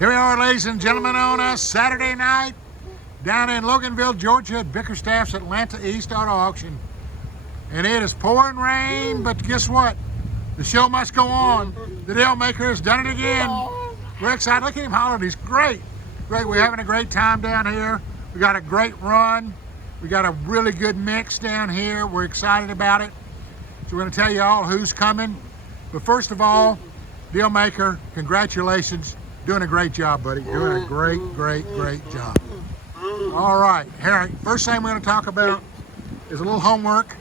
Here we are, ladies and gentlemen, on a Saturday night down in Loganville, Georgia at Bickerstaff's Atlanta East Auto Auction. And it is pouring rain, but guess what? The show must go on. The DealMaker has done it again. We're excited. Look at him hollering. He's great. Great. We're having a great time down here. We got a great run. We got a really good mix down here. We're excited about it. So we're going to tell you all who's coming. But first of all, DealMaker, congratulations. Doing a great job, buddy. Doing a great job. All right, here, first thing we're going to talk about is a little homework.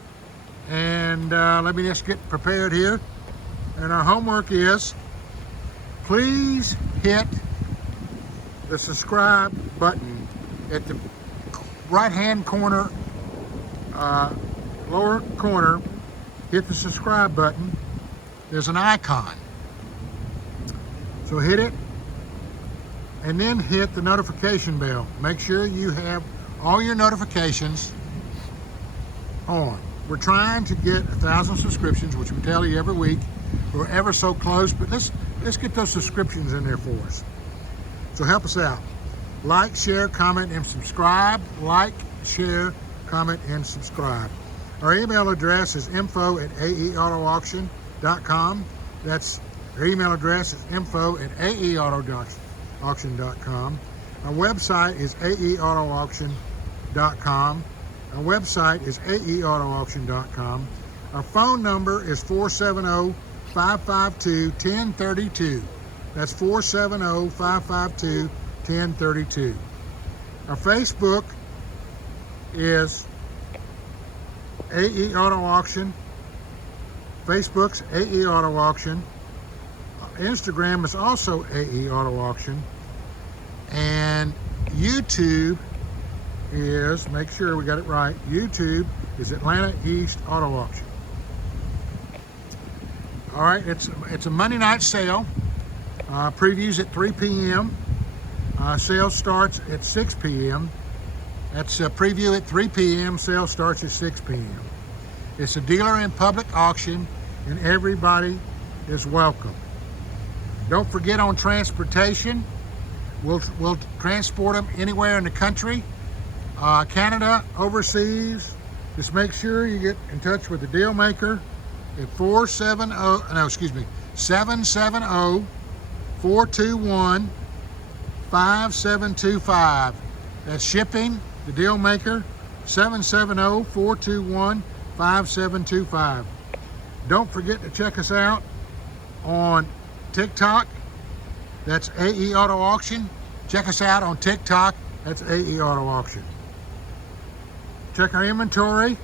And let me just get prepared here. And our homework is, please hit the subscribe button at the right-hand corner, lower corner. Hit the subscribe button. There's an icon. So hit it. And then hit the notification bell. Make sure you have all your notifications on. We're trying to get 1,000 subscriptions, which we tell you every week. We're ever so close, but let's get those subscriptions in there for us. So help us out. Like, share, comment, and subscribe. Like, share, comment, and subscribe. Our email address is info@aeautoauction.com. That's our email address is info@aeautoauction.com. Our website is aeautoauction.com. Our website is aeautoauction.com. Our phone number is 470-552-1032. That's 470-552-1032. Our Facebook is AE Auto Auction. Facebook's AE Auto Auction. Instagram is also AE Auto Auction. And YouTube is, make sure we got it right, YouTube is Atlanta East Auto Auction. All right, it's a Monday night sale. Previews at 3 p.m. Sale starts at 6 p.m. That's a preview at 3 p.m. Sale starts at 6 p.m. It's a dealer and public auction, and everybody is welcome. Don't forget on transportation. We'll transport them anywhere in the country, Canada, overseas. Just make sure you get in touch with the DealMaker at 770-421-5725. That's shipping, the DealMaker, 770-421-5725. Don't forget to check us out on TikTok. That's AE Auto Auction. Check us out on TikTok. That's AE Auto Auction. Check our inventory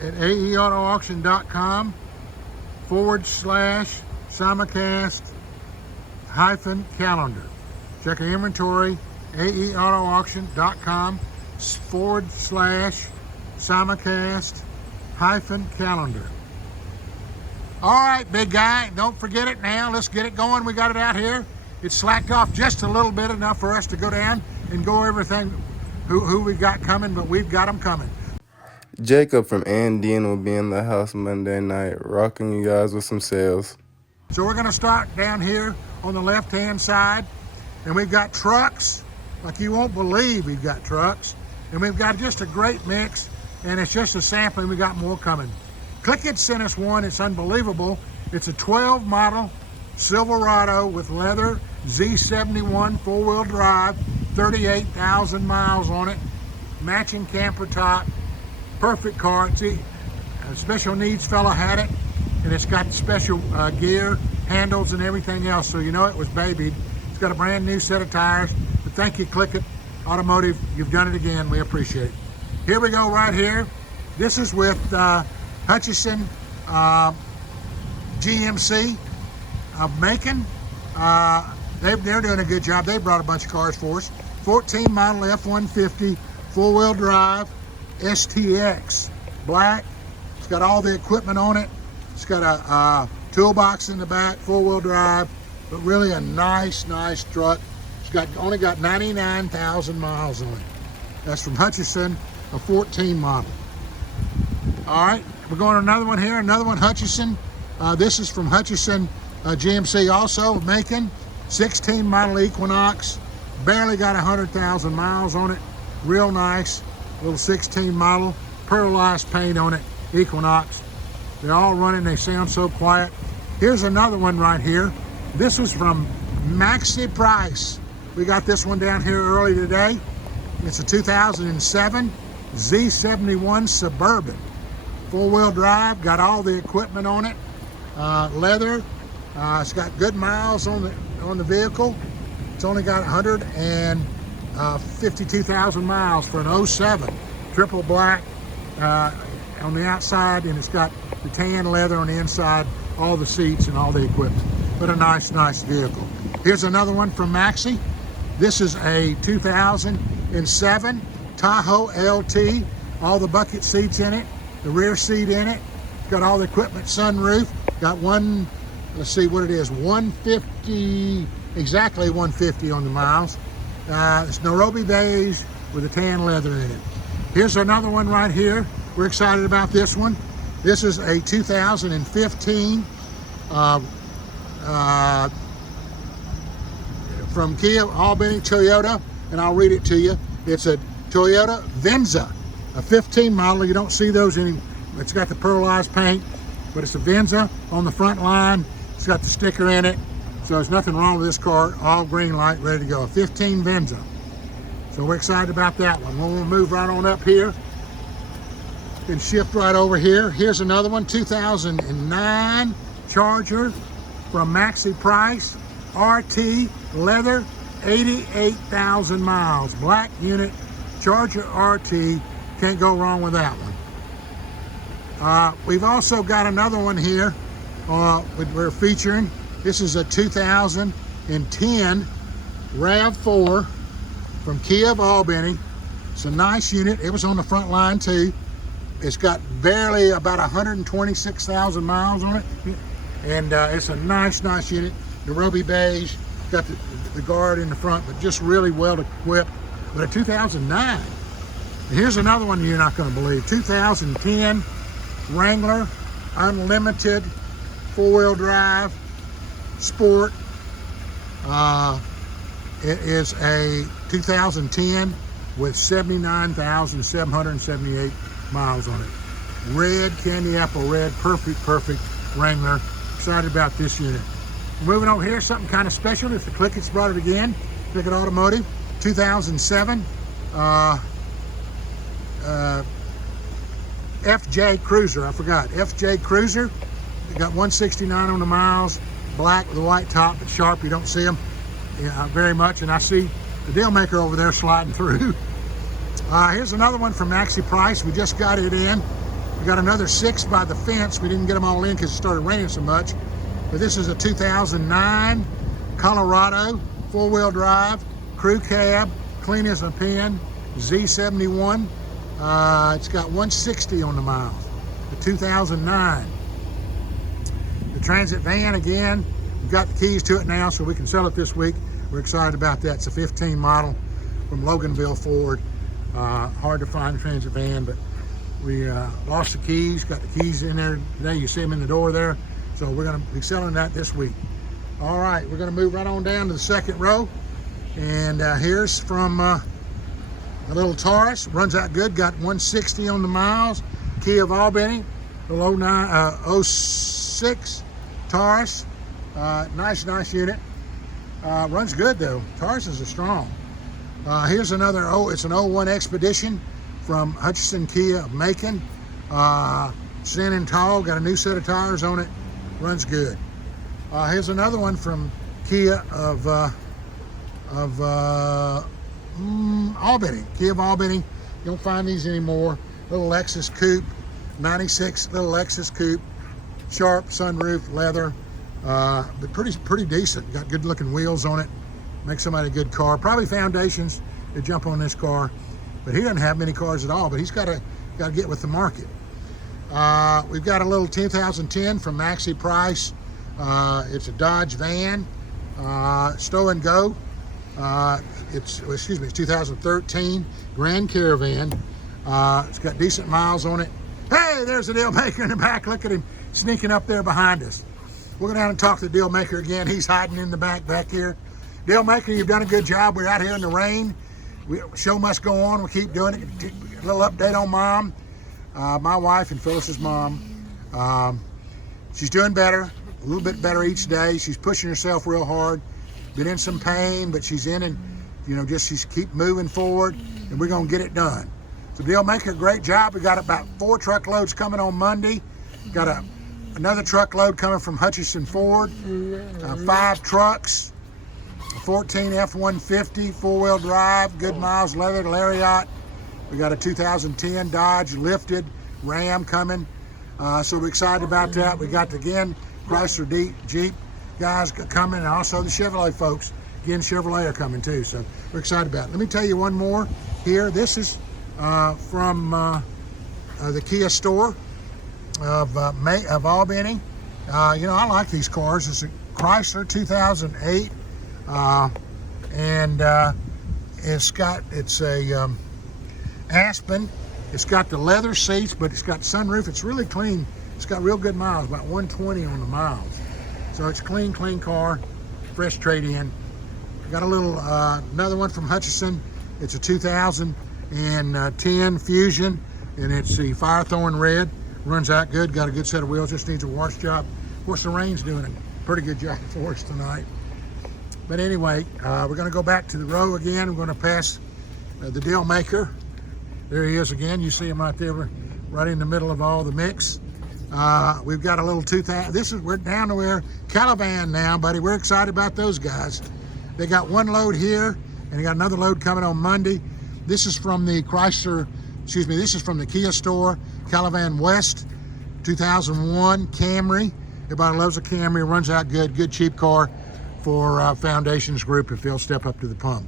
at aeautoauction.com/simulcast-calendar. Check our inventory, aeautoauction.com/simulcast-calendar. All right, big guy, don't forget it now. Let's get it going. We got it out here. It's slacked off just a little bit, enough for us to go down and go everything who we got coming, but we've got them coming. Jacob from Andean will be in the house Monday night, rocking you guys with some sales. So we're gonna start down here on the left-hand side, and we've got trucks, like you won't believe we've got trucks, and we've got just a great mix, and it's just a sampling. We got more coming. Click sent us one. It's unbelievable. It's a 12 model Silverado with leather Z71 4-wheel drive, 38,000 miles on it, matching camper top, perfect car. See, a special needs fella had it, and it's got special gear, handles, and everything else. So you know it was babied. It's got a brand new set of tires. But thank you, Click It Automotive. You've done it again. We appreciate it. Here we go right here. This is with Hutchinson GMC of Macon. They're doing a good job. They brought a bunch of cars for us. 14 model F-150 4-wheel drive STX, black. It's got all the equipment on it. It's got a toolbox in the back, 4-wheel drive, but really a nice truck. It's only got 99,000 miles on it. That's from Hutchinson, a 14 model. All right, we're going to another one here, another one Hutchinson. This is from Hutchinson GMC also, Macon, 16 model Equinox, barely got 100,000 miles on it. Real nice, little 16 model, pearlized paint on it, Equinox. They're all running, they sound so quiet. Here's another one right here. This was from Maxie price. We got this one down here early today. It's a 2007 Z71 Suburban. 4-wheel drive, got all the equipment on it. Leather, it's got good miles on the vehicle. It's only got 152,000 miles for an 07. Triple black on the outside, and it's got the tan leather on the inside, all the seats and all the equipment. But a nice vehicle. Here's another one from Maxie. This is a 2007 Tahoe LT. All the bucket seats in it, the rear seat in it. It's got all the equipment, sunroof. Got one, let's see what it is, 150, exactly 150 on the miles. It's Nairobi beige with a tan leather in it. Here's another one right here. We're excited about this one. This is a 2015 from Kia Albany Toyota, and I'll read it to you. It's a Toyota Venza, a 15 model. You don't see those any. It's got the pearlized paint, but it's a Venza on the front line. It's got the sticker in it, so there's nothing wrong with this car. All green light, ready to go. A 15 Venza. So we're excited about that one. We'll move right on up here and shift right over here. Here's another one, 2009 Charger from Maxie price. RT leather, 88,000 miles. Black unit, Charger RT. Can't go wrong with that one. We've also got another one here we're featuring. This is a 2010 Rav-4 from Kia of Albany. It's a nice unit. It was on the front line too. It's got barely about 126,000 miles on it. And it's a nice unit. Nairobi beige, got the guard in the front, but just really well equipped. But a 2009. Here's another one you're not going to believe. 2010 Wrangler Unlimited 4-wheel drive sport. It is a 2010 with 79,778 miles on it. Red, candy apple red, perfect Wrangler. Excited about this unit. Moving over here, something kind of special. It's the Clickett's brought it again. Clickett Automotive, 2007 FJ Cruiser. I forgot. FJ Cruiser. It got 169 on the miles. Black with a white top, but sharp. You don't see them very much. And I see the DealMaker over there sliding through. Here's another one from Maxie price. We just got it in. We got another 6 by the fence. We didn't get them all in because it started raining so much. But this is a 2009 Colorado 4-wheel drive, crew cab, clean as a pin, Z71. It's got 160 on the miles. The 2009. The Transit van again. We've got the keys to it now, so we can sell it this week. We're excited about that. It's a 15 model from Loganville Ford. Hard to find a Transit van, but we lost the keys. Got the keys in there today. You see them in the door there. So we're going to be selling that this week. All right, we're going to move right on down to the second row. And here's from a little Taurus. Runs out good, got 160 on the miles. Kia of Albany, little 06 Taurus. Nice unit. Runs good though. Tauruses are strong. Here's another, it's an 01 Expedition from Hutchinson Kia of Macon. Standing tall, got a new set of tires on it. Runs good. Here's another one from Kia of Albany. Kia of Albany. You don't find these anymore. Little Lexus coupe, 96 little Lexus coupe, sharp sunroof, leather, but pretty decent. Got good looking wheels on it. Makes somebody a good car. Probably foundations to jump on this car, but he doesn't have many cars at all. But he's got to get with the market. We've got a little 2010 from Maxie price. It's a Dodge van, stow and go. It's 2013 Grand Caravan. It's got decent miles on it. Hey, there's the DealMaker in the back. Look at him sneaking up there behind us. We'll go down and talk to DealMaker again. He's hiding in the back here. DealMaker, you've done a good job. We're out here in the rain. Show must go on. We keep doing it. A little update on Mom. My wife and Phyllis's mom. She's doing better, a little bit better each day. She's pushing herself real hard. Been in some pain, but she's in and, she's keep moving forward, and we're going to get it done. So DealMaker, great job. We got about 4 truckloads coming on Monday. Got another truckload coming from Hutchinson Ford. 5 trucks, a 14 F-150, 4-wheel drive, good miles, leather, Lariat. We got a 2010 Dodge lifted Ram coming. So we're excited about that. We got, again, Chrysler Jeep guys coming, and also the Chevrolet folks. Again, Chevrolet are coming too, so we're excited about it. Let me tell you one more here. This is from the Kia store of Albany. I like these cars. It's a Chrysler 2008, and it's a Aspen. It's got the leather seats, but it's got sunroof. It's really clean. It's got real good miles, about 120 on the miles. So it's clean car, fresh trade-in. Got a little, another one from Hutchinson. It's a 2010 Fusion, and it's the Firethorn Red. Runs out good, got a good set of wheels, just needs a wash job. Of course, the rain's doing a pretty good job for us tonight. But anyway, we're gonna go back to the row again. We're gonna pass the DealMaker. There he is again. You see him right there, right in the middle of all the mix. We've got a little 2000. We're down to where Caravan now, buddy. We're excited about those guys. They got 1 load here, and they got another load coming on Monday. This is from the this is from the Kia store, Caravan West, 2001 Camry. Everybody loves a Camry. Runs out good cheap car for Foundations Group if they'll step up to the pump.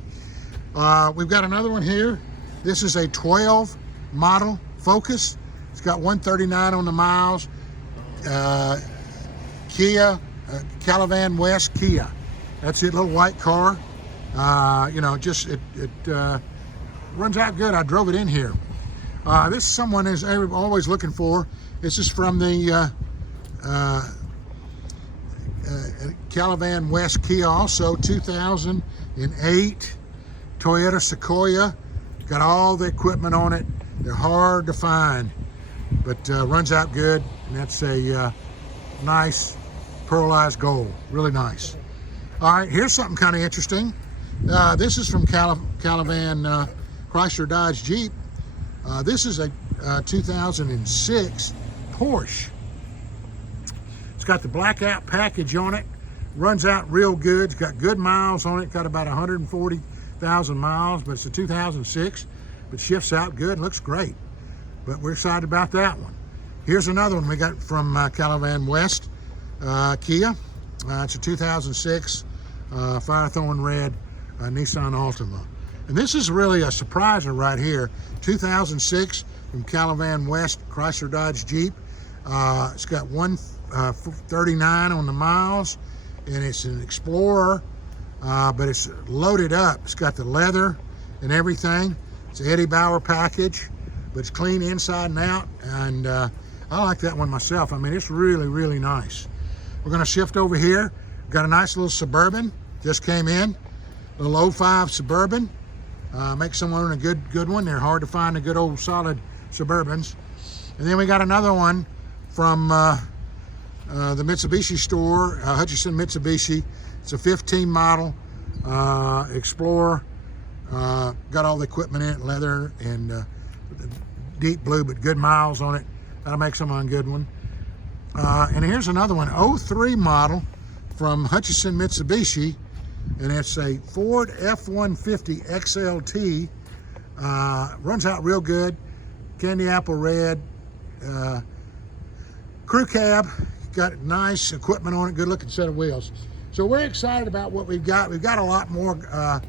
We've got another one here. This is a 12 model Focus. It's got 139 on the miles. Kia, Caravan West Kia. That's it, little white car. It runs out good. I drove it in here. This is someone is always looking for. This is from the Caravan West Kia, also 2008 Toyota Sequoia. Got all the equipment on it. They're hard to find, but runs out good, and that's a nice pearlized gold. Really nice. All right, here's something kind of interesting. This is from Caravan Chrysler Dodge Jeep. This is a 2006 Porsche. It's got the blackout package on it. Runs out real good. It's got good miles on it. Got about 140,000 miles, but it's a 2006. But shifts out good. Looks great. But we're excited about that one. Here's another one we got from Caravan West Kia. It's a 2006 Firethorn Red Nissan Altima. And this is really a surpriser right here. 2006 from Caravan West Chrysler Dodge Jeep. It's got 139 on the miles, and it's an Explorer, but it's loaded up. It's got the leather and everything. It's an Eddie Bauer package, but it's clean inside and out, and I like that one myself. I mean, it's really, really nice. We're gonna shift over here. Got a nice little Suburban, just came in. A little 05 Suburban. Make someone a good one. They're hard to find, the good old solid Suburbans. And then we got another one from the Mitsubishi store, Hutchinson Mitsubishi. It's a 15 model Explorer. Got all the equipment in it, leather and deep blue, but good miles on it. That'll make someone a good one. And here's another one, 03 model from Hutchinson Mitsubishi, and it's a Ford F-150 XLT. Runs out real good, candy apple red, crew cab, got nice equipment on it, good looking set of wheels. So we're excited about what we've got. We've got a lot more.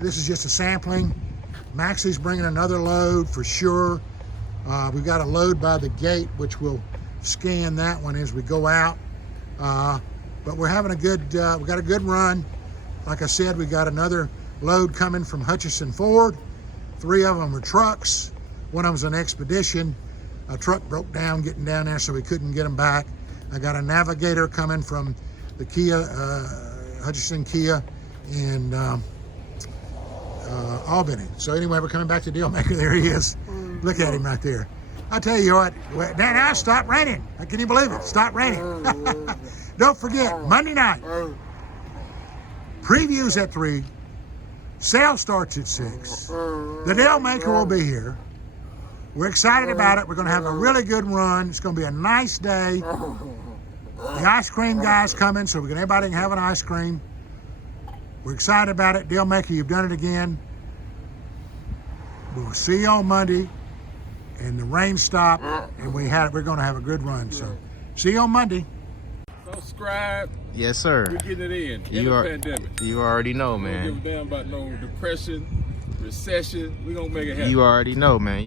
This is just a sampling. Maxie's bringing another load for sure. We've got a load by the gate, which we'll scan that one as we go out. But we're having a good, we got a good run. Like I said, we got another load coming from Hutchinson Ford. 3 of them are trucks. One of them's an Expedition. A truck broke down getting down there, so we couldn't get them back. I got a Navigator coming from the Kia, Hutchinson Kia in Albany. So anyway, we're coming back to DealMaker. There he is. Look at him right there. I tell you what, now it stopped raining. Can you believe it? Stopped raining. Don't forget, Monday night, previews at 3, sale starts at 6. The DealMaker will be here. We're excited about it. We're going to have a really good run. It's going to be a nice day. The ice cream guy's coming, so everybody can have an ice cream. We're excited about it. DealMaker, you've done it again. We'll see you on Monday. And the rain stopped, and we're going to have a good run. So, see you on Monday. Subscribe. Yes, sir. We're getting it in. You the are, pandemic. you already know, We man. don't give a damn about no depression, recession. We're going to make it happen. You already know, man.